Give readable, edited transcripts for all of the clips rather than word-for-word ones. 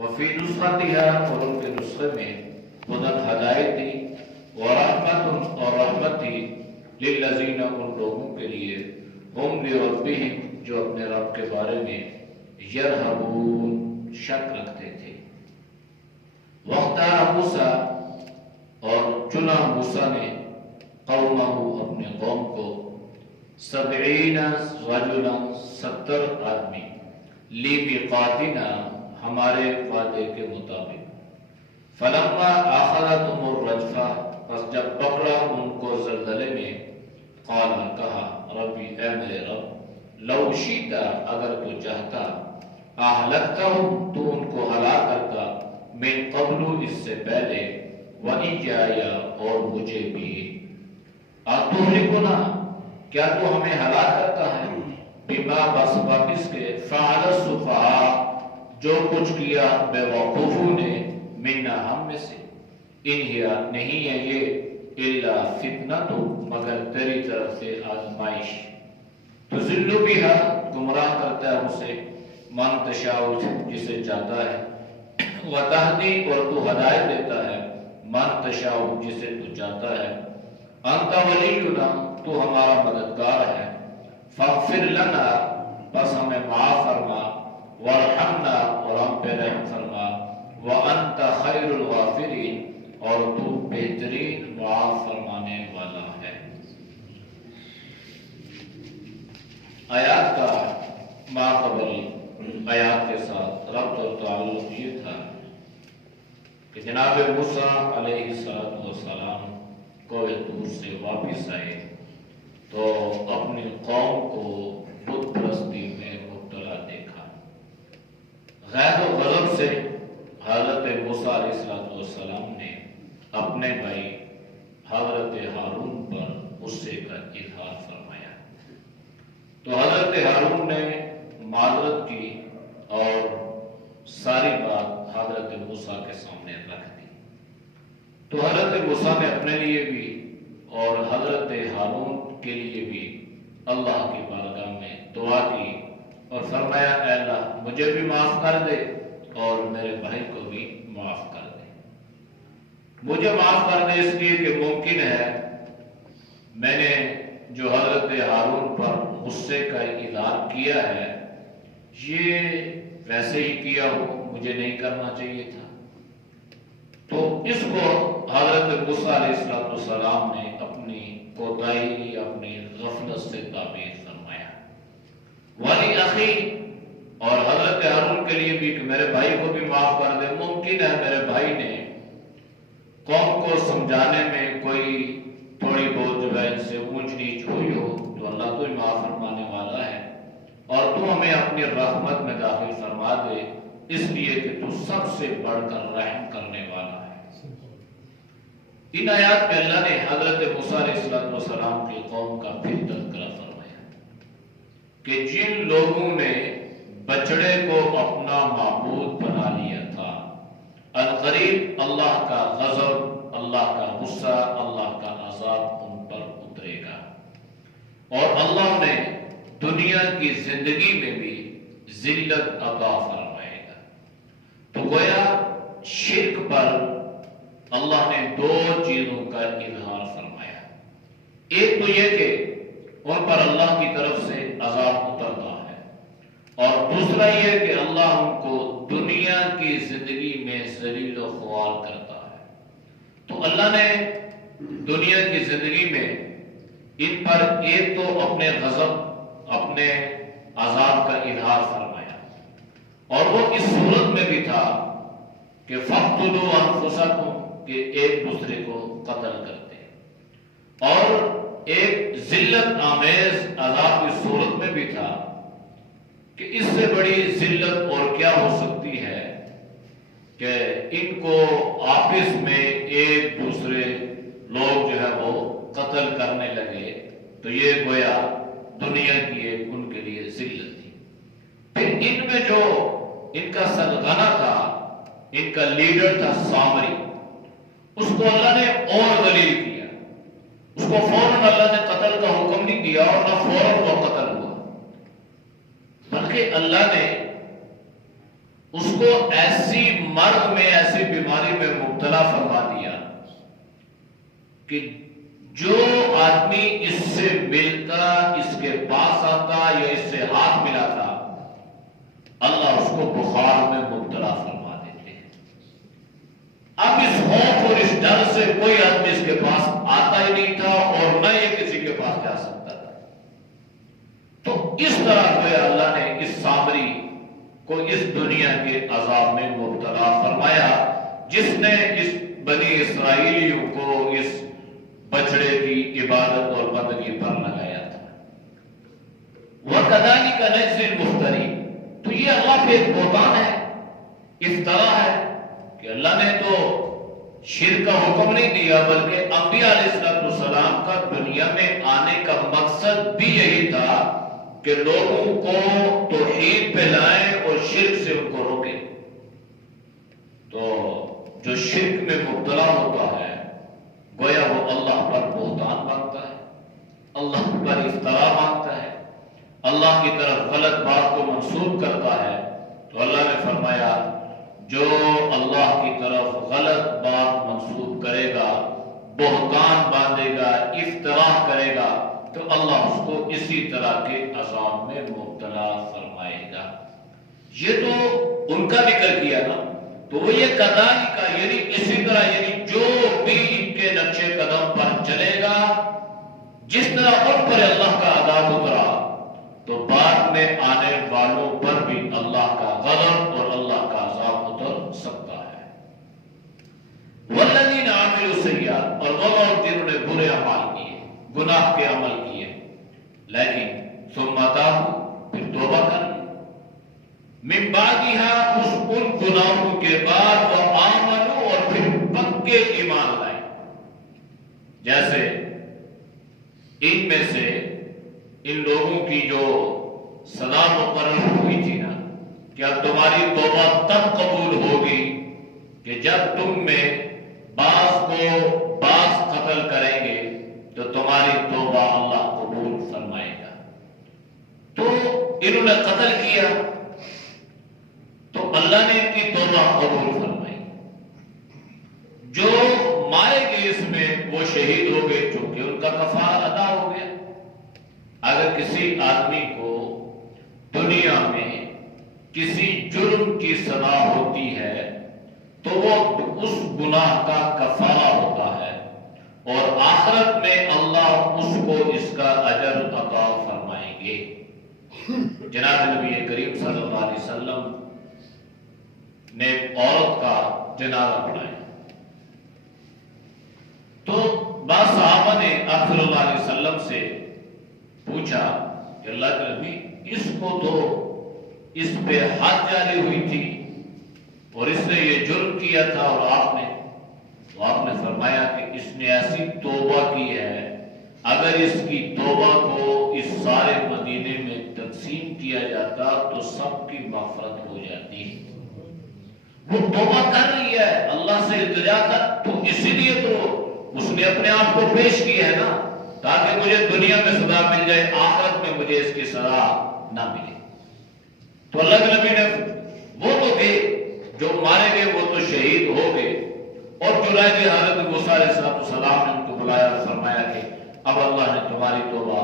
وفی نسختها اور ان کے نسخے میں ہدن ہدایت تھی ورحمت اور رحمت تھی للذین ان لوگوں کے لیے ہم لربہم جو اپنے رب کے بارے میں یرہبون شک رکھتے تھے. واختار موسیٰ اور چنا موسیٰ نے قومہ اپنے قوم کو 70 رجلا 70 آدمی لمیقاتنا ہمارے وعدے کے مطابق. فلما آخذتهم الرجفہ پس جب پکڑا ان کو زلزلے میں قال کہا ربی اے میرے رب لو شئت اگر تو چاہتا اہلکتہم تو ان کو ہلاک کرتا من قبل اس سے پہلے وإیایا اور مجھے بھی. اتہلکنا کیا تو ہمیں ہلاک کرتا ہے بما بسبب اس کے فعل السفہاء جو کچھ کیا بے وقوفوں نے منا ہم میں سے. ان ہی نہیں ہے یہ الا فتنۃ مگر تیری طرف سے آزمائش. تضل بہا گمراہ کرتا ہے اسے من تشاء جسے چاہتا ہے وتہدی اور تو ہدایت دیتا ہے من تشاء جسے تو چاہتا ہے. انت ولینا تو ہمارا مددگار ہے. فاغفر لنا بس ہمیں معاف فرما وارحمنا اور ہم پہ رحم فرما وانت خیر الغافرین اور تو بہترین معاف فرمانے والا ہے. آیات کا ماقبل آیات کے ساتھ ربط اور تعلق یہ تھا کہ جناب موسیٰ علیہ السلام کوہ طور سے واپس آئے تو اپنی قوم کو بت پرستی میں مبتلا دیکھا. غیر و غضب سے حضرت موسیٰ علیہ السلام نے اپنے بھائی حضرت ہارون پر غصے کا اظہار فرمایا. تو حضرت ہارون نے معذرت کی اور ساری بات حضرت موسیٰ کے سامنے رکھ دی. تو حضرت موسیٰ نے اپنے لیے بھی اور حضرت ہارون کے لیے بھی اللہ کی بارگاہ میں دعا کی اور فرمایا اے اللہ مجھے بھی معاف کر دے اور میرے بھائی کو بھی معاف کر دے. مجھے معاف کر دے اس لیے کہ ممکن ہے میں نے جو حضرت ہارون پر غصے کا اظہار کیا ہے یہ ویسے ہی کیا ہو مجھے نہیں کرنا چاہیے تھا. تو اس کو حضرت موسیٰ علیہ السلام نے اپنی کوتاہی اپنی غفلت سے تعبیر فرمایا. ولی اخی اور حضرت ہارون کے لیے بھی کہ میرے بھائی کو بھی معاف کر دے. ممکن ہے میرے بھائی نے قوم کو سمجھانے میں کوئی تھوڑی بہت جو ہے ان سے اونچ نیچ ہوئی ہو تو اللہ تو ہی معاف فرمانے والا ہے اور تو ہمیں اپنی رحمت میں داخل فرما دے اس لیے کہ تو سب سے بڑھ کر رحم کرنے والا ہے. ان آیات میں اللہ نے حضرت موسیٰ علیہ السلام کی قوم کا پھر تذکرہ فرمایا کہ جن لوگوں نے بچڑے کو اپنا معبود بنا لیا تھا عنقریب اللہ کا غضب اللہ کا غصہ اللہ کا عذاب ان پر اترے گا اور اللہ نے دنیا کی زندگی میں بھی ذلت عطا فرمائے گا. تو گویا شرک پر اللہ نے دو چیزوں کا اظہار فرمایا. ایک تو یہ کہ ان پر اللہ کی طرف سے عذاب اترتا ہے اور دوسرا یہ کہ اللہ ان کو دنیا کی زندگی میں ذلیل و خوار کرتا ہے. تو اللہ نے دنیا کی زندگی میں ان پر ایک تو اپنے غضب اپنے عذاب کا اظہار فرمایا اور وہ اس صورت میں بھی تھا کہ فَقْتُلُوا أَنفُسَكُمْ کہ ایک دوسرے کو قتل کرتے اور ایک ذلت آمیز عذاب کی صورت میں بھی تھا کہ اس سے بڑی ذلت اور کیا ہو سکتی ہے کہ ان کو آپس میں ایک دوسرے لوگ جو ہے وہ قتل کرنے لگے. تو یہ گویا دنیا کی ایک ان کے لیے ذلت تھی. پھر ان میں جو ان کا سرغنہ تھا ان کا لیڈر تھا سامری اس کو اللہ نے اور ذلیل کیا. اس کو فوراً اللہ نے قتل کا حکم نہیں دیا اور نہ فوراً وہ قتل ہوا بلکہ اللہ نے اس کو ایسی مرض میں، ایسی بیماری میں مبتلا فرما دیا کہ جو آدمی اس سے ملتا، اس کے پاس آتا یا اس سے ہاتھ ملاتا، اللہ اس کو بخار میں مبتلا فرما دیتے ہیں۔ اب اس خوف اور اس ڈر سے کوئی آدمی اس کے پاس آتا ہی نہیں تھا اور نہ یہ کسی کے پاس جا سکتا تھا۔ تو اس طرح گویا اللہ نے اس سامری کو اس دنیا کے عذاب میں مبتلا فرمایا، جس نے اس بنی اسرائیلیوں کو اس بچڑے کی عبادت اور بندگی پر لگایا تھا۔ وَكَذَلِكَ نَجْزِي الْمُفْتَرِينَ، تو یہ اللہ پہ ایک بہتان ہے، افترا ہے کہ اللہ نے تو شرک کا حکم نہیں دیا، بلکہ انبیاء علیہ السلام کا دنیا میں آنے کا مقصد بھی یہی تھا کہ لوگوں کو توحید پہ لائیں اور شرک سے ان کو روکیں۔ تو جو شرک میں مبتلا ہوتا ہے گویا وہ اللہ پر بہتان مانگتا ہے، اللہ پر افترا مانگتا ہے، اللہ کی طرف غلط بات کو منسوب کرتا ہے۔ تو اللہ نے فرمایا جو اللہ کی طرف غلط بات منسوب کرے گا، بہتان باندھے گا، افترا کرے گا، تو اللہ اس کو اسی طرح کے عذاب میں مبتلا فرمائے گا۔ یہ تو ان کا ذکر کیا نا، تو وہ یہ قضائی کا یعنی اسی طرح، یعنی جو بھی ان کے نقشے قدم پر چلے گا، جس طرح ان پر اللہ کا عذاب اترا، تو بعد میں آنے والوں پر بھی اللہ کا غضب اور اللہ کا عذاب اتر سکتا ہے۔ والذین عملوا السیئات، اور وہ لوگ جنہوں نے برے اعمال کیے، گناہ کے عمل کیے، لیکن ثم تابوا، پھر توبہ کر من بعدها، ان گناہوں کے بعد، وہ آمنوا، اور پھر پکے ایمان لائے۔ جیسے ان میں سے ان لوگوں کی جو سزا مقرر ہوئی تھی نا کہ اب تمہاری توبہ تب قبول ہوگی کہ جب تم میں بعض کو بعض قتل کریں گے تو تمہاری توبہ اللہ قبول فرمائے گا۔ تو انہوں نے قتل کیا تو اللہ نے ان کی توبہ قبول فرمائی۔ جو مارے گئے اس میں وہ شہید ہو گئے چونکہ ان کا کفارہ ادا ہو گیا۔ اگر کسی آدمی کو دنیا میں کسی جرم کی سزا ہوتی ہے تو وہ اس گناہ کا کفارہ ہوتا ہے، اور آخرت میں اللہ اس کو اس کا اجر عطا فرمائیں گے۔ جناب نبی کریم صلی اللہ علیہ وسلم نے ایک عورت کا جنازہ پڑھایا تو بعض صحابہ نے آپ صلی اللہ علیہ وسلم سے پوچھا کہ اللہ کے نبی، اس کو تو اس پہ حد جاری ہوئی تھی اور اس نے یہ جرم کیا تھا، اور آپ نے فرمایا کہ اس نے ایسی توبہ کی ہے، اگر اس کی توبہ کو اس سارے مدینے میں تقسیم کیا جاتا تو سب کی مغفرت ہو جاتی۔ وہ توبہ کر رہی ہے، اللہ سے التجا کر، تو اسی لیے تو اس نے اپنے آپ کو پیش کیا ہے نا، تاکہ مجھے دنیا میں سزا مل جائے، آخرت میں مجھے اس کی سزا نہ ملے۔ تو اللہ کے نبی نے وہ تو گئے جو مارے گئے، وہ تو شہید ہو گئے، اور جنید حضرت موسیٰ علیہ السلام نے ان کو بلایا اور فرمایا کہ اب اللہ نے تمہاری توبہ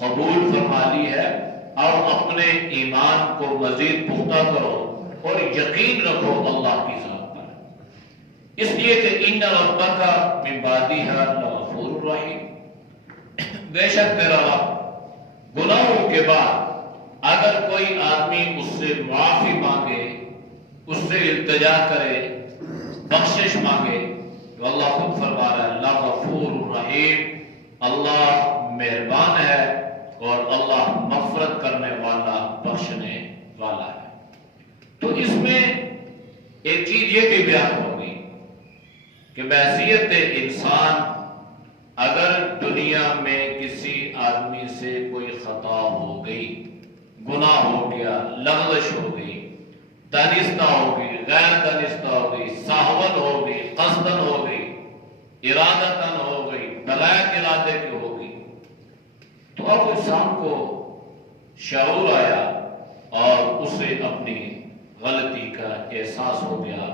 قبول فرما لی ہے، اور اپنے ایمان کو مزید پختہ کرو اور یقین رکھو اللہ کی ذات پر، اس لیے کہ ان ربک من بعدها لغفور رحیم، بے شک تیرا رب گناہوں کے بعد اگر کوئی آدمی اس سے معافی مانگے، اس سے التجا کرے، بخشش مانگے، تو اللہ خود فرما رہا ہے لغفور رحیم، اللہ مہربان ہے اور اللہ مغفرت کرنے والا، بخشنے والا ہے۔ تو اس میں ایک چیز یہ بھی بیان ہوگی کہ بحیثیت انسان اگر دنیا میں کسی آدمی سے کوئی خطا ہو گئی، گناہ ہو گیا، لغزش ہو گئی، دانستہ ہو گئی، غیر دانستہ ہو گئی، سہون ہو گئی، قصدن ہو گئی، ارادتن ہو گئی، بغیر ارادے کی ہو گئی، تو اب انسان کو شعور آیا اور اسے اپنی غلطی کا احساس ہو گیا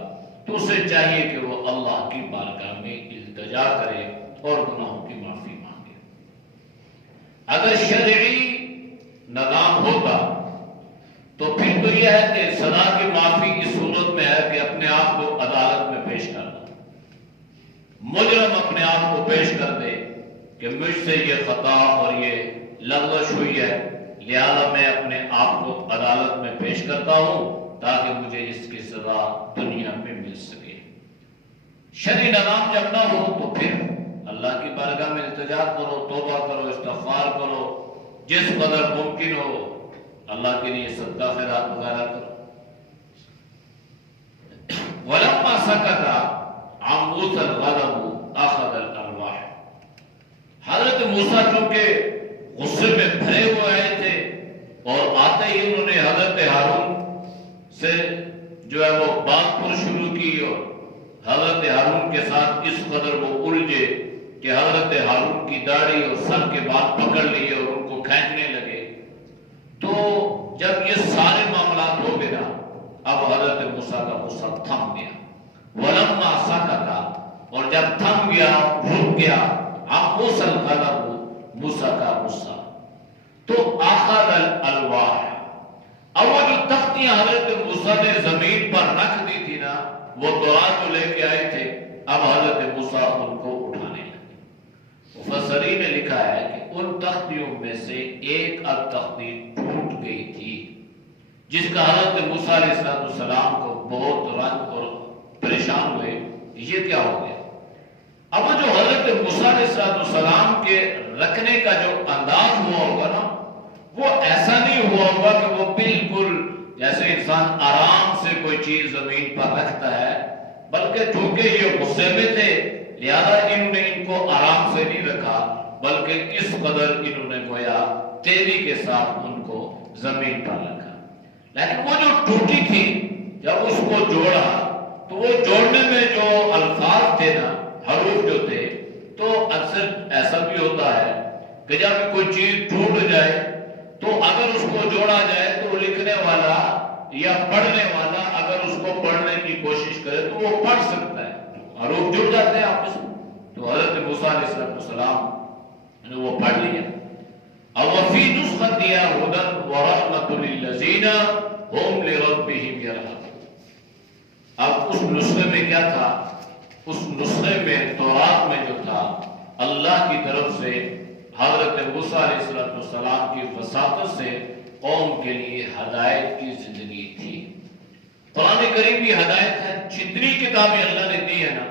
تو اسے چاہیے کہ وہ اللہ کی بارگاہ میں التجا کرے اور گناہوں کی معافی مانگے۔ اگر شرعی نظام ہوگا تو پھر تو یہ ہے کہ سزا کی معافی اس صورت میں ہے کہ اپنے آپ کو عدالت میں پیش کر دو، مجرم اپنے آپ کو پیش کر دے کہ مجھ سے یہ خطا اور یہ لغزش ہوئی ہے، لہذا میں اپنے آپ کو عدالت میں پیش کرتا ہوں تاکہ مجھے اس کی سزا دنیا میں مل سکے۔ شرعی نظام جب نہ ہو تو پھر اللہ کی بارگاہ میں التجا کرو، توبہ کرو، استغفار کرو، جس قدر ممکن ہو اللہ کے لیے صدقہ خیرات وغیرہ کرو۔ وَلَمَّا سَكَتَ عَن مُوسَى الْغَضَبُ أَخَذَ الْأَلْوَاحَ، حضرت موسیٰ چونکہ غصے میں بھرے ہوئے آئے تھے اور آتے ہی انہوں نے حضرت ہارون سے جو ہے وہ بات پر شروع کی، اور حضرت ہارون کے ساتھ اس قدر وہ الجھے کہ حضرت ہارون کی داڑھی اور سر کے بال پکڑ لیے اور ان کو کھینچنے لگے۔ تو جب یہ سارے معاملات ہو گئے نا، اب حضرت موسیٰ کا غصہ تھم گیا۔ وَلَمَّا سَكَتَ، اور جب تھم گیا، رک گیا، عَن مُوسَى الْغَضَبُ، موسیٰ کا غصہ، تو أَخَذَ الْأَلْوَاحَ، اب وہ جو تختیاں حضرت موسیٰ نے زمین پر رکھ دی تھی نا، وہ تورات جو لے کے آئے تھے، اب حضرت موسیٰ ان کو اٹھانے لگے۔ مفسرین نے لکھا ہے کہ ان تختیوں میں سے ایک تختی ٹوٹ گئی تھی، جس کا حضرت موسیٰ علیہ السلام کو بہت رنج اور پریشان ہوئے، یہ کیا ہو گیا۔ اب جو حضرت موسیٰ علیہ السلام کے رکھنے کا جو انداز ہوا ہوگا نا، وہ ایسا نہیں ہوا ہوگا کہ وہ بالکل جیسے انسان آرام سے کوئی چیز زمین پر رکھتا ہے، بلکہ چونکہ یہ غصے میں تھے لہذا انہوں نے ان کو آرام سے نہیں رکھا، بلکہ اس قدر انہوں نے گویا تیزی کے ساتھ ان کو زمین پر رکھا۔ لیکن وہ جو ٹوٹی تھی، جب اس کو جوڑا تو وہ جوڑنے میں جو الفاظ تھے نا، حروف جو تھے، تو اکثر ایسا بھی ہوتا ہے کہ جب کوئی چیز ٹوٹ جائے تو اگر اس کو جوڑا جائے تو لکھنے والا یا پڑھنے والا اگر اس کو پڑھنے کی کوشش کرے تو وہ پڑھ سکتا ہے، حروف جڑ جاتے ہیں آپس میں۔ تو حضرت موسیٰ علیہ السلام نے وہ پڑھ لیا۔ اور وفی نسختہ ھدی ورحمۃ للذین ھم لربہم یرہبون، اب اس نسخے میں کیا تھا؟ اس نسخے میں تورات میں جو تھا، اللہ کی طرف سے حضرت موسیٰ علیہ السلام کی وساطت سے قوم کے لیے ہدایت کی زندگی تھی۔ قرآن کریم کی ہدایت ہے، جتنی کتابیں اللہ نے دی ہے نا،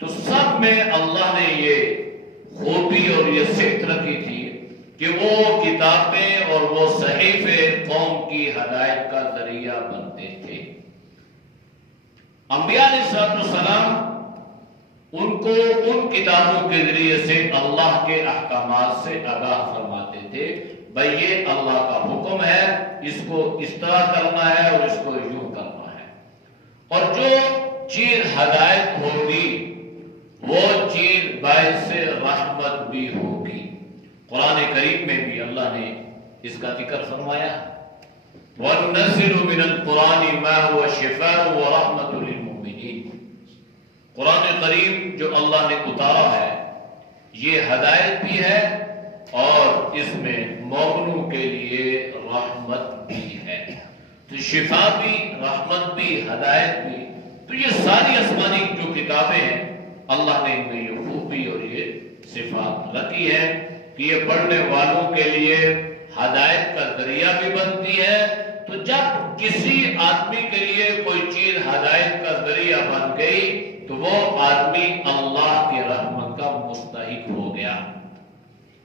تو سب میں اللہ نے یہ خوبی اور یہ صفت رکھی تھی کہ وہ کتابیں اور وہ صحیفے قوم کی ہدایت کا ذریعہ بنتے تھے۔ انبیاء علیہ السلام ان کو ان کتابوں کے ذریعے سے اللہ کے احکامات سے آگاہ فرماتے تھے، بھئی یہ اللہ کا حکم ہے، اس کو اس طرح کرنا ہے اور اس کو یوں کرنا ہے، اور جو چیز ہدایت ہوگی وہ چیز باعث رحمت بھی ہوگی۔ قرآن کریم میں بھی اللہ نے اس کا ذکر فرمایا، وَنُنَزِّلُ مِنَ الْقُرْآنِ مَا هُوَ شِفَاءٌ وَرَحْمَةٌ لِلْمُؤْمِنِينَ، قرآن کریم جو اللہ نے اتارا ہے یہ ہدایت بھی ہے اور اس میں مومنوں کے لیے رحمت بھی ہے۔ تو شفا بھی، رحمت بھی، ہدایت بھی، تو یہ ساری آسمانی جو کتابیں ہیں اللہ نے ان میں یہ خوبی اور یہ صفات رکھی ہے کہ یہ پڑھنے والوں کے لیے ہدایت کا ذریعہ بھی بنتی ہے۔ تو جب کسی آدمی کے لیے کوئی چیز ہدایت کا ذریعہ بن گئی تو وہ آدمی اللہ کی رحمت کا مستحق ہو گیا۔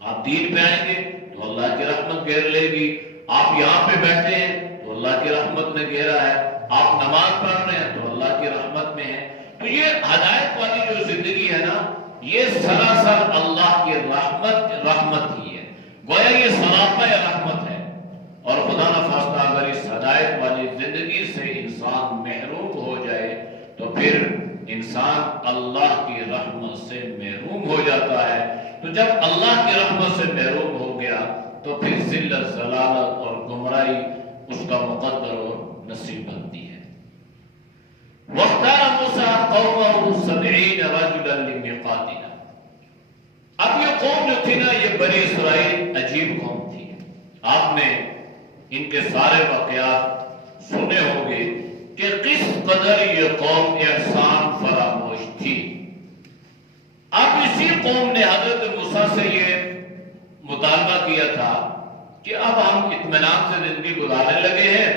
آپ دین پہ آئیں گے تو اللہ کی رحمت گھیر لے گی، آپ یہاں پہ بیٹھے ہیں تو اللہ کی رحمت نے گھیرا ہے، آپ نماز پڑھ رہے ہیں تو اللہ کی رحمت میں ہے۔ تو یہ ہدایت والی جو زندگی ہے نا، یہ سراسر اللہ کی رحمت ہی ہے، گویا یہ سراپا رحمت ہے۔ اور خدا نخواستہ اگر اس ہدایت والی زندگی سے انسان محروم ہو جائے تو پھر انسان اللہ کی رحمت سے محروم ہو جاتا ہے۔ تو جب اللہ کی رحمت سے محروم ہو گیا تو پھر ذلت، ضلالت اور گمراہی اس کا مقدر اور نصیب بنتی ہے۔ وَاخْتَارَ مُوسَىٰ قَوْمَهُ 70 رَجُلًا لِمِيقَاتِنَا۔ اب یہ قوم جو تھی نا، یہ بنی اسرائیل عجیب قوم تھی۔ آپ نے ان کے سارے واقعات سنے ہوں گے کہ کس قدر یہ قوم احسان فراموش تھی۔ اب اسی قوم نے حضرت موسیٰ سے یہ مطالبہ کیا تھا کہ اب ہم اطمینان سے زندگی گزارنے لگے ہیں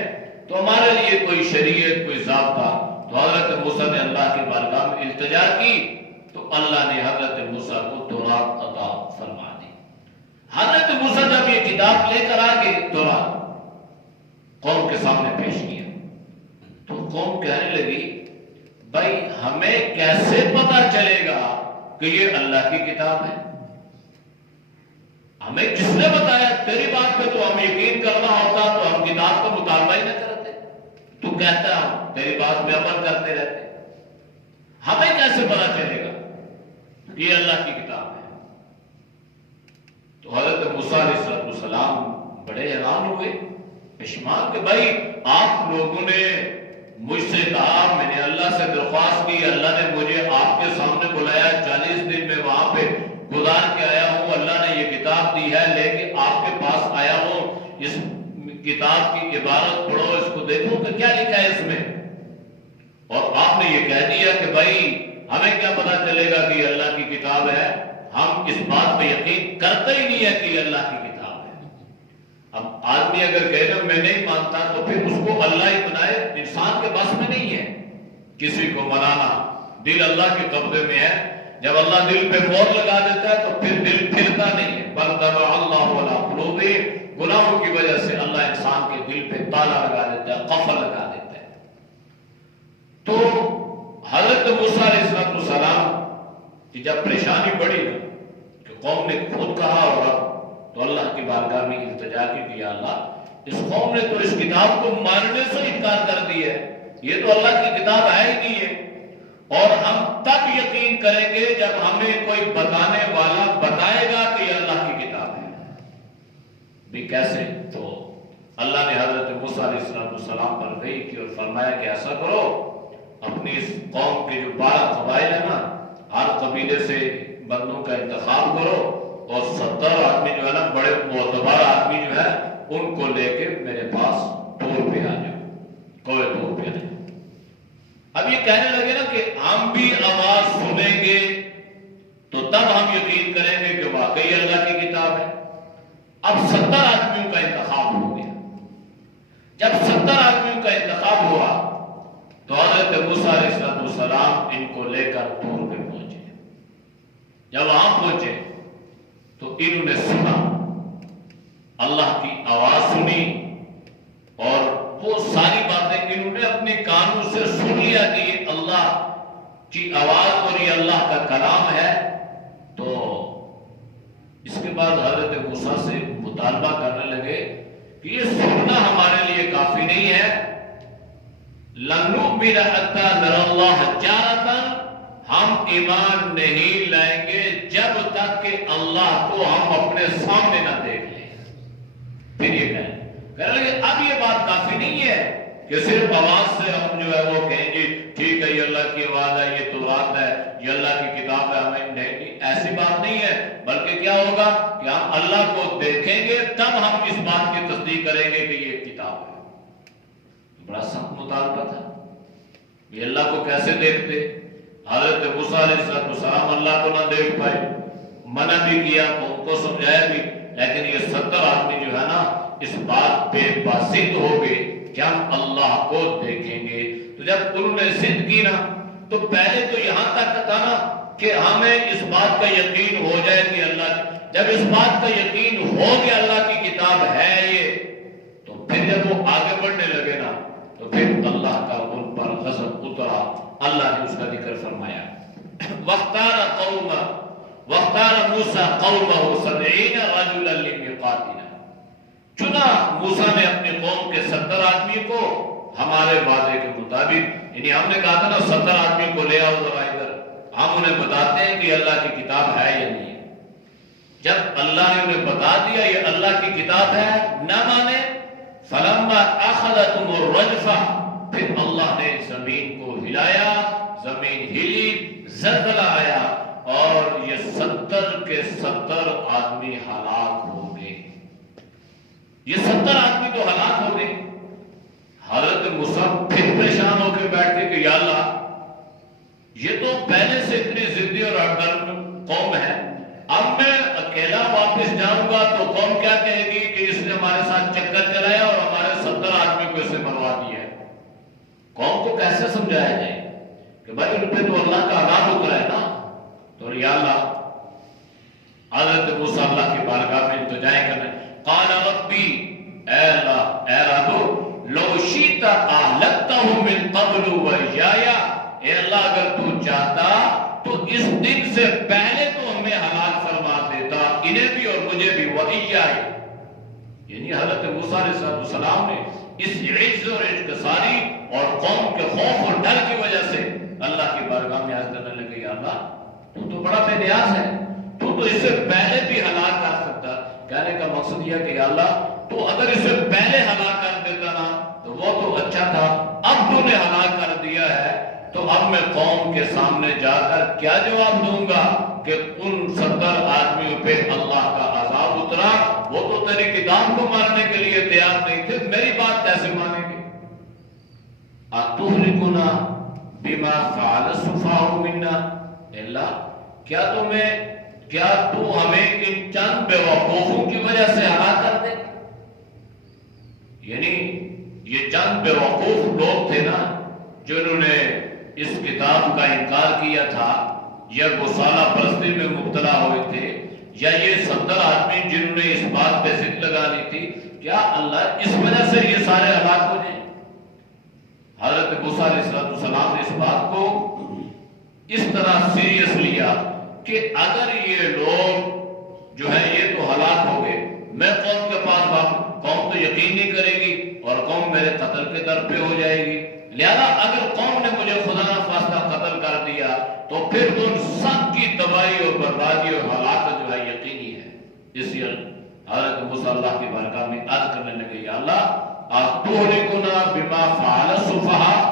تو ہمارے لیے کوئی شریعت، کوئی ضابطہ۔ تو حضرت موسیٰ نے اللہ کی بارگاہ میں التجا کی تو اللہ نے حضرت موسیٰ کو تورات عطا فرما دی۔ حضرت موسیٰ جب یہ کتاب لے کر آگے تورات قوم کے سامنے پیش کیا تو قوم کہنے لگی بھائی ہمیں کیسے پتا چلے گا کہ یہ اللہ کی کتاب ہے؟ ہمیں کس نے بتایا؟ تیری بات پہ تو ہم یقین کرنا ہوتا تو ہم کتاب کا مطالبہ ہی نہ کرتے۔ تو کہتا ہم تیری بات میں عمل کرتے رہتے، ہمیں کیسے پتا چلے گا کہ یہ اللہ کی کتاب ہے؟ تو حضرت موسیٰ علیہ السلام بڑے حیران ہوئے، پشیمان کہ بھائی آپ لوگوں نے مجھ سے کہا، میں نے اللہ سے درخواست کی، اللہ نے مجھے آپ کے سامنے بلایا، 40 دن میں وہاں پہ گزار کے آیا ہوں، اللہ نے یہ کتاب دی ہے لے کے آپ کے پاس آیا ہوں، اس کتاب کی عبارت پڑھو، اس کو دیکھو کہ کیا لکھا ہے اس میں، اور آپ نے یہ کہہ دیا کہ بھائی ہمیں کیا پتا چلے گا کہ یہ اللہ کی کتاب ہے؟ ہم اس بات پہ یقین کرتے ہی نہیں ہے کہ یہ اللہ کی کتاب ہے۔ اب آدمی اگر کہے نا میں نہیں مانتا تو پھر اس کو اللہ ہی بنائے، انسان کے بس میں نہیں ہے کسی کو منانا، دل اللہ کے قبضے میں ہے۔ جب اللہ دل پہ مہر لگا دیتا ہے تو پھر دل پھرتا نہیں ہے۔ بل طبع اللہ علی قلوبہم، گناہوں کی وجہ سے اللہ انسان کے دل پہ تالا لگا دیتا ہے، قفل لگا دیتا ہے۔ تو حضرت موسیٰ علیہ السلام کی جب پریشانی بڑھی نا کہ قوم نے خود کہا ہوگا تو اللہ کی بارگاہ میں التجا کی کہ یا اللہ اس قوم نے تو اس کتاب کو ماننے سے انکار کر دیا ہے، یہ تو اللہ کی کتاب ہے ہی نہیں ہے، اور ہم تب یقین کریں گے جب ہمیں کوئی بتانے والا بتائے گا کہ یہ اللہ کی کتاب ہے۔ بھی کیسے؟ تو اللہ نے حضرت موسیٰ علیہ السلام پر وحی کی اور فرمایا کہ ایسا کرو، اپنی اس قوم کے جو 12 قبائل ہیں نا، ہر قبیلے سے بندوں کا انتخاب کرو اور 70 آدمی جو ہے نا، بڑے معتبر آدمی جو ہے ان کو لے کے میرے پاس طور پہ آ جاؤ، کوہ طور پہ آ جاؤ۔ اب یہ کہنے لگے نا کہ ہم بھی آواز سنیں گے تو تب ہم یقین کریں گے کہ واقعی اللہ کی کتاب ہے۔ اب 70 آدمیوں کا انتخاب ہو گیا۔ جب 70 آدمیوں کا انتخاب ہوا تو حضرت موسیٰ علیہ السلام ان کو لے کر طور پہ پہنچے۔ جب وہاں پہنچے تو انہوں نے سنا، اللہ کی آواز سنی، اور وہ ساری باتیں انہوں نے اپنے کانوں سے سن لیا کہ یہ اللہ کی آواز اور یہ اللہ کا کلام ہے۔ تو اس کے بعد حضرت موسیٰ سے مطالبہ کرنے لگے کہ یہ سننا ہمارے لیے کافی نہیں ہے، لَن نُؤْمِنَ حَتَّىٰ نَرَى اللَّهَ جَارَةً، ہم ایمان نہیں لائیں گے جب تک کہ اللہ کو ہم اپنے سامنے نہ دیکھ لیں۔ پھر یہ کہنے لگے اب یہ بات کافی نہیں ہے کہ صرف آواز سے ہم جو ہے وہ کہیں گے ٹھیک ہے یہ اللہ کی آواز ہے، یہ تورات ہے، یہ اللہ کی کتاب ہے، ہمیں نہیں، ایسی بات نہیں ہے، بلکہ کیا ہوگا کہ ہم اللہ کو دیکھیں گے تب ہم اس بات کی تصدیق کریں گے کہ یہ کتاب ہے۔ بڑا سخت مطالبہ تھا، یہ اللہ کو کیسے دیکھتے؟ حضرت موسیٰ علیہ السلام اللہ کو نہ دیکھ پائے، منع بھی کیا، ان کو سمجھایا بھی، لیکن یہ 70 آدمی جو ہے نا اس بات پہ باسط ہو گئے کہ ہم اللہ کو دیکھیں گے۔ تو جب انہوں نے ضد کی نا تو پہلے تو یہاں تک تھا نا کہ ہمیں اس بات کا یقین ہو جائے کہ اللہ، جب اس بات کا یقین ہو کہ اللہ کی کتاب ہے یہ، تو پھر جب وہ آگے بڑھنے لگے نا تو پھر اللہ کا ان پر غضب اترا۔ اللہ نے اس کا ذکر فرمایا، وَاخْتَارَ مُوسَىٰ قَوْمَهُ 70 رَجُلًا لِمِيقَاتِنَا، چنا موسیٰ نے اپنی قوم کے 70 آدمی کو ہمارے وعدے کے مطابق، یعنی ہم نے کہا تھا نا 70 آدمی کو لے آؤ ذرا ادھر، ہم انہیں بتاتے ہیں کہ اللہ کی کتاب ہے یا نہیں ہے۔ جب اللہ نے انہیں بتا دیا یہ اللہ کی کتاب ہے، نہ مانے، فلما اخذتهم الرجفہ، پھر اللہ نے زمین کو ہلایا، زمین ہلی، زلزلہ آیا اور یہ 70 کے 70 آدمی ہلاک ہو گئے۔ یہ 70 آدمی تو ہلاک ہو گئے۔ حضرت موسیٰ پھر پریشان ہو کے بیٹھ گئے کہ یا اللہ، یہ تو پہلے سے اتنی ضدی اور اڑگرم قوم ہے، اب میں اکیلا واپس جاؤں گا تو قوم کیا کہے گی کہ اس نے ہمارے ساتھ چکر چلایا اور ہمارے 70 آدمی کو اس نے مروا دیا ہے۔ قوم کو کیسے سمجھایا جائے کہ بھائی ان پہ تو اللہ کا عذاب اترا ہے نا؟ تو یا اللہ، حضرت موسیٰ اللہ کی بارگاہ میں التجائیں کرنے، قال ربی، اے اللہ، اے رب، لو شئت اہلکتہم من قبل وإیایا، اے اللہ اگر تو چاہتا تو اس دن سے پہلے تو ہمیں ہلاک فرما دیتا، انہیں بھی اور مجھے بھی، وإیایا، یعنی حضرت موسیٰ علیہ السلام نے اس عجز اور انکساری اور قوم کے خوف اور ڈر کی وجہ سے اللہ کی بارگاہ میں عرض کرنے لگے، یا اللہ تو بڑا بے نیاز ہے، تو اس سے پہلے بھی ہلاک کر سکتا۔ کہنے کا مقصد یہ کہ یا اللہ تو اگر اس سے پہلے ہلاک کر دیتا نا تو وہ تو اچھا تھا، اب تو نے ہلاک کر دیا ہے تو اب میں قوم کے سامنے جا کر کیا جواب دوں گا کہ ان 70 آدمیوں پہ اللہ کا عذاب اترا، وہ تو تیری کتاب کو ماننے کے لیے تیار نہیں تھے، میری بات کیسے مانیں گے؟ اتہلکنا بما فعل السفہاء منا، اللہ کیا تو ہمیں ان چند بے وقوفوں کی وجہ سے ہلاک کر دے؟ یعنی یہ چند بے وقوف لوگ تھے نا جنہوں نے اس کتاب کا انکار کیا تھا، یا گوسالہ پرستی میں مبتلا ہوئے تھے، یا یہ 70 آدمی جنہوں نے اس بات پہ ضد لگا لی تھی، کیا اللہ اس وجہ سے یہ سارے ہلاک ہو جائیں؟ حضرت موسیٰ علیہ السلام نے اس بات کو اس طرح سیریس لیا کہ اگر یہ لوگ جو ہے یہ تو ہلاک ہو گئے، میں قوم کے پاس بھاگوں، قوم تو یقین نہیں کرے گی اور قوم میرے قتل کے در پہ ہو جائے گی، لہذا اگر قوم نے مجھے خدا نخواستہ قتل کر دیا تو پھر ان سب کی تباہی اور بربادی اور ہلاکت جو ہے یقینی ہے۔ اس لیے حضرت موسیٰ اللہ کی بارگاہ میں عرض کرنے لگے، یا اللہ اتہلکنا بما فعل السفہاء،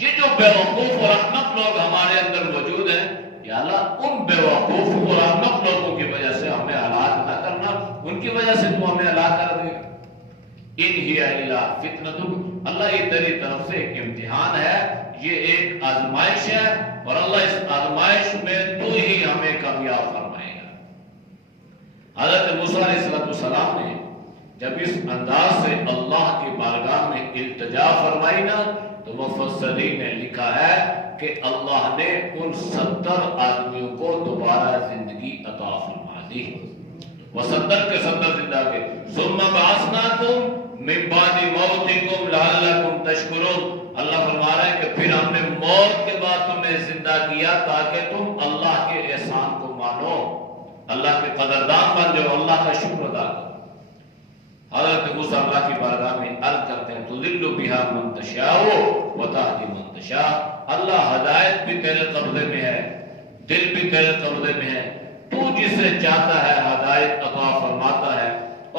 یہ جو بے وقوف اور احمق لوگ ہمارے اندر موجود ہیں، یا اللہ ان بے وقوف اور احمق لوگوں کی وجہ سے ہمیں ہلاک نہ کرنا، ان کی وجہ سے تو ہمیں ہلاک کر دے گا۔ ان ہی الا فتنتک، اللہ یہ تیری طرف سے ایک امتحان ہے، یہ ایک آزمائش ہے، اور اللہ اس آزمائش میں تو ہی ہمیں کامیاب فرمائے گا۔ حضرت موسیٰ علیہ السلام نے جب اس انداز سے اللہ کی بارگاہ میں التجا فرمائی نا تو مفسرین نے لکھا ہے کہ اللہ نے ان 70 آدمیوں کو دوبارہ زندگی عطا فرما دی، وہ 70 کے 70 زندہ کے۔ ثم بعثناکم من بعد موتکم لعلکم تشکرون، اللہ فرما رہا ہے کہ پھر ہم نے موت کے بعد تمہیں زندہ کیا تاکہ تم اللہ کے احسان کو مانو، اللہ کے قدردان بن جاؤ، اللہ کا شکر ادا کرو۔ حضرت موسیٰ اللہ کی بارگاہ میں عرض کرتے ہیں، تُضِلُّ بِهَا مَن تَشَاءُ وَتَهْدِي مَن تَشَاءُ، اللہ ہدایت بھی تیرے قبضے میں ہے، دل بھی تیرے قبضے میں ہے، تو جسے چاہتا ہے ہدایت عطا فرماتا ہے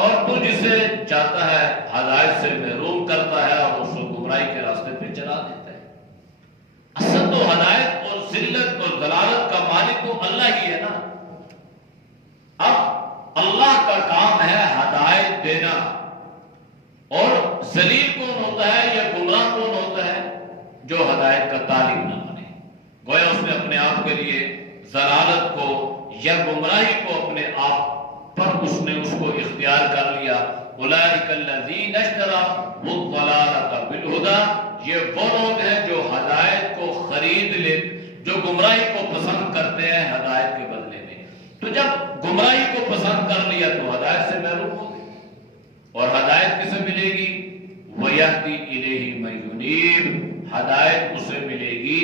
اور تو جسے چاہتا ہے ہدایت سے محروم کرتا ہے اور اس کو گمراہی کے راستے پہ چلا دیتا ہے۔ اصل تو ہدایت اور ذلت اور ضلالت کا مالک تو اللہ ہی ہے نا۔ اب اللہ کا کام ہے ہدایت دینا، اور ذلیل کون ہوتا ہے یا گمراہ کون ہوتا ہے؟ جو ہدایت کا طالب نہ بنے، گویا اس نے اپنے آپ کے لیے ضلالت کو یا گمراہی کو اپنے آپ پر اس کو اختیار کر لیا۔ اولئک الذین اشتروا الضلالۃ بالہدی، یہ وہ لوگ ہیں جو ہدایت کو خرید لے، جو گمراہی کو پسند کرتے ہیں ہدایت کے بدلے میں۔ تو جب گمراہی کو پسند کر لیا تو ہدایت سے محروم ہو گئے، اور ہدایت کسے ملے گی؟ وَيَهْدِي إِلَيْهِ مَن يُنِيبُ، ہدایت اسے ملے گی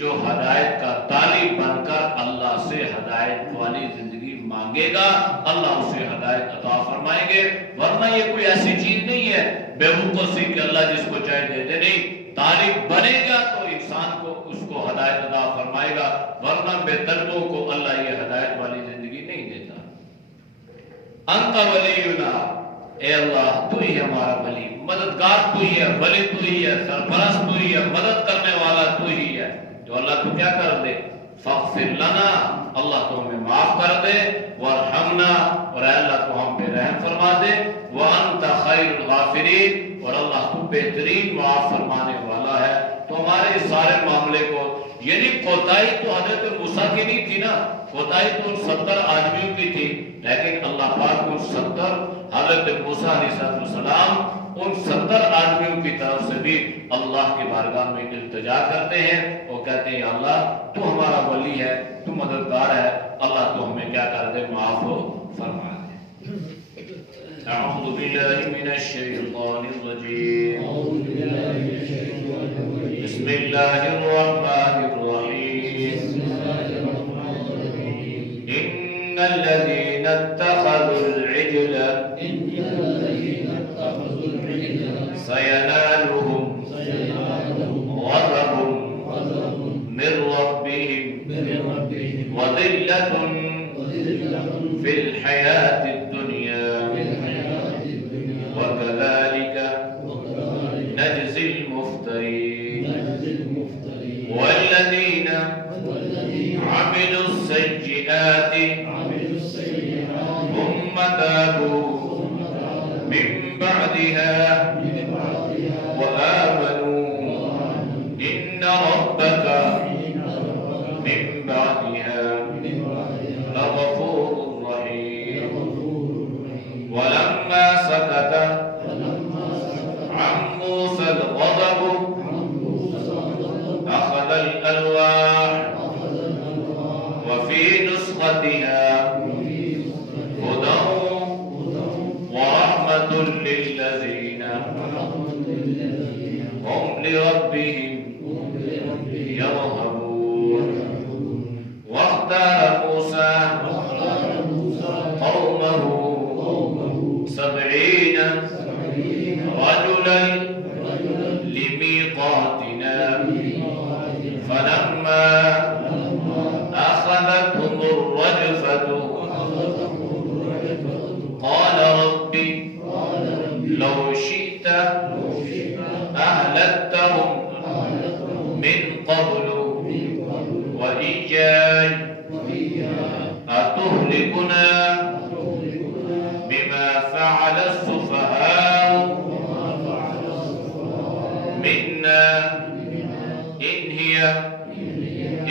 جو ہدایت کا طالب بن کر اللہ سے ہدایت والی زندگی مانگے گا، اللہ اسے ہدایت عطا فرمائیں گے۔ ورنہ یہ کوئی ایسی چیز نہیں ہے بے وقوفی کہ اللہ جس کو چاہے دے دے، نہیں، طالب بنے گا تو انسان کو اس کو ہدایت عطا فرمائے گا، ورنہ بے طلبوں کو اللہ یہ ہدایت والی زندگی نہیں دیتا۔ انت ولینا، اے اللہ تو ہی ہمارا ولی، مددگار تو ہی ہے، ولی تو ہی ہے، سرپرست تو ہی ہے، مدد کرنے والا تو ہی ہے، تو اللہ تو کیا کر دے، فاغفر لنا، اللہ تو ہمیں معاف کر دے، وارحمنا، اور اے اللہ تو ہم پہ رحم فرما دے، وانت خیر الغافرین، اور اللہ تو بہترین معاف فرمانے والا ہے۔ تو ہمارے اس سارے معاملے کو، یعنی کوتاہی تو حضرت موسیٰ کی نہیں تھی نا، کوتاہی تو ان 70 آدمیوں کی تھی، لیکن اللہ پاک ان 70 حضرت موسیٰ علیہ السلام ان 70 آدمیوں کی طرف سے بھی اللہ کی بارگاہ میں التجا کرتے ہیں، وہ کہتے ہیں اللہ تو ہمارا ولی ہے، تو مددگار ہے، اللہ تو ہمیں کیا کر دے، معاف فرما دے۔ اعوذ باللہ من الشیطان الرجیم، بسم اللہ الرحمن الرحیم، ان الذین اتخذوا العجل سینالهم غضب من ربهم وذلة في الحياة الدنيا وكذلك نجزي المفترين والذين عملوا السيئات ثم تابوا من بعدها وآمنوا إن ربك من بعدها لغفور رحيم ولما سكت عن موسى الغضب أخذ الألواح وفي نسختها هدى ورحمة للذين هم لربهم يرهبون واختار موسى قومه 70 رجلا لميقاتنا فلما أخذتهم الرجفة قال رب لو شئت أهلكتهم من قبل وإياي أتهلكنا بما فعل السفهاء منا إن هي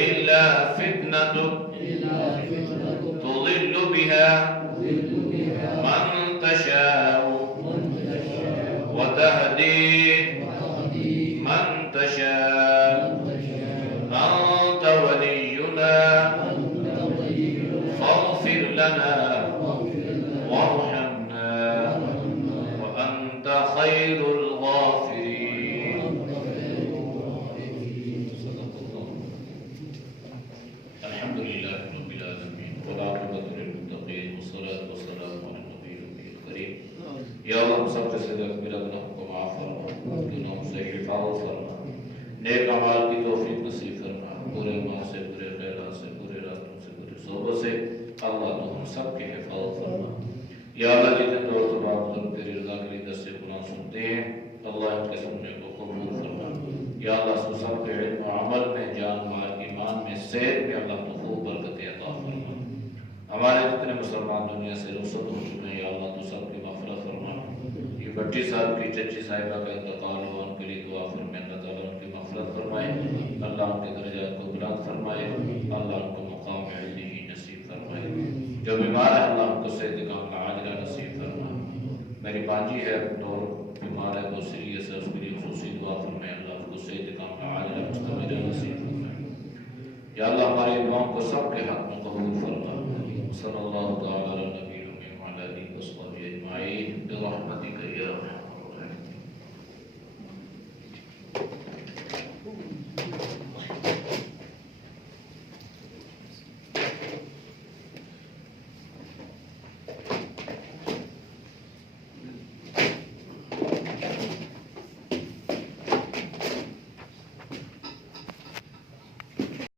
إلا فتنة تضل بها من تشاء وتهدي من تشاء أنت ولينا فاغفر لنا وارحمنا وأنت خير الغافرين۔ الحمد لله رب العالمين والعاقبة للمتقين والصلاة والسلام على النبي الكريم۔ یا اللہ ہم سب سے میرا گناہوں کو معاف فرما، گناہوں سے حفاظت فرما، نیک اعمال کی توفیق نصیب فرما، برے مال سے، برے خیالات سے، برے راستوں سے، برے صحبت سے اللہ تو ہم سب کے حفاظت فرما۔ یا اللہ جتنے دوست و بزرگ تیری رضا کے لیے دس سے قرآن سنتے ہیں، اللہ ان کے سننے کو قبول فرما۔ یا اللہ سب کے علم و عمل میں، جان مال ایمان میں، صحت میں اللہ تو خوب برکت عطا فرما۔ ہمارے جتنے مسلمان دنیا سے رخصت ہو چکے ہیں، یا اللہ تو سب کی مغفرت فرما۔ یہ بٹی صاحب کی چچی صاحبہ کا انتقال ہوا، ان کے لیے دعا فرمائے، اللہ تعالیٰ ان کی مغفرت فرمائے، اللہ ان کے درجات کو بلند فرمائے، اللہ ان کو مقام علیہ نصیب فرمائے۔ جو بیمار ہے اللہ ان کو صحت کاملہ عاجلہ نصیب فرمائے۔ میری بانجی ہے دور بیمار ہے، بہت سیریس ہے، اس کے لیے خصوصی دعا فرمائے، اللہ ان کو صحت کاملہ عاجلہ مستمرہ نصیب فرمائے۔ یا اللہ ہماری دعاؤں کو سب کے حق میں قبول فرما۔ صلی اللہ تعالیٰ علیہ